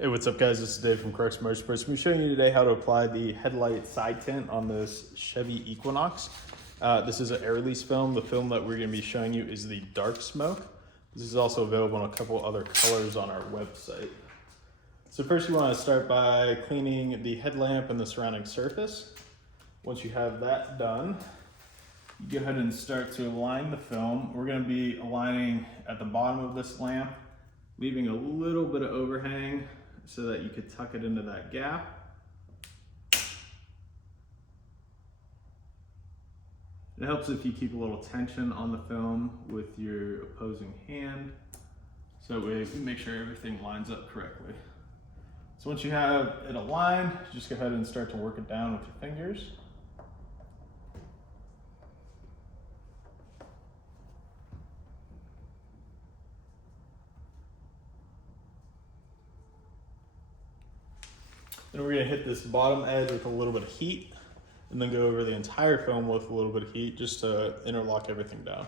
Hey, what's up guys? This is Dave from Crux Moto Headlight. I'm going to be showing you today how to apply the headlight side tint on this Chevy Equinox. This is an air release film. The film that we're going to be showing you is the dark smoke. This is also available in a couple other colors on our website. So first you want to start by cleaning the headlamp and the surrounding surface. Once you have that done, you go ahead and start to align the film. We're going to be aligning at the bottom of this lamp, leaving a little bit of overhang so that you could tuck it into that gap. It helps if you keep a little tension on the film with your opposing hand, so that way you can make sure everything lines up correctly. So once you have it aligned, just go ahead and start to work it down with your fingers. Then we're going to hit this bottom edge with a little bit of heat, and then go over the entire film with a little bit of heat just to interlock everything down.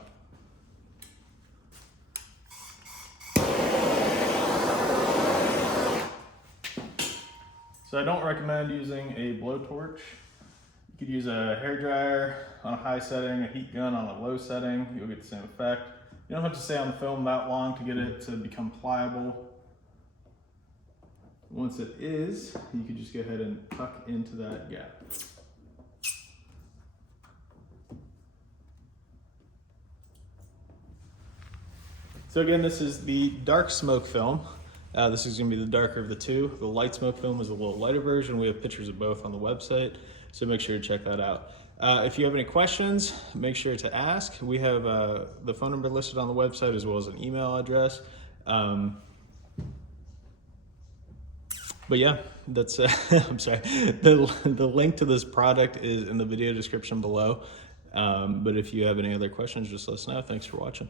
So I don't recommend using a blowtorch. You could use a hairdryer on a high setting, a heat gun on a low setting. You'll get the same effect. You don't have to stay on the film that long to get it to become pliable. Once it is, you can just go ahead and tuck into that gap. So again, this is the dark smoke film. This is going to be the darker of the two. The light smoke film is a little lighter version. We have pictures of both on the website, so make sure to check that out. If you have any questions, make sure to ask. We have the phone number listed on the website as well as an email address. But yeah, that's, I'm sorry, the link to this product is in the video description below. But if you have any other questions, just let us know. Thanks for watching.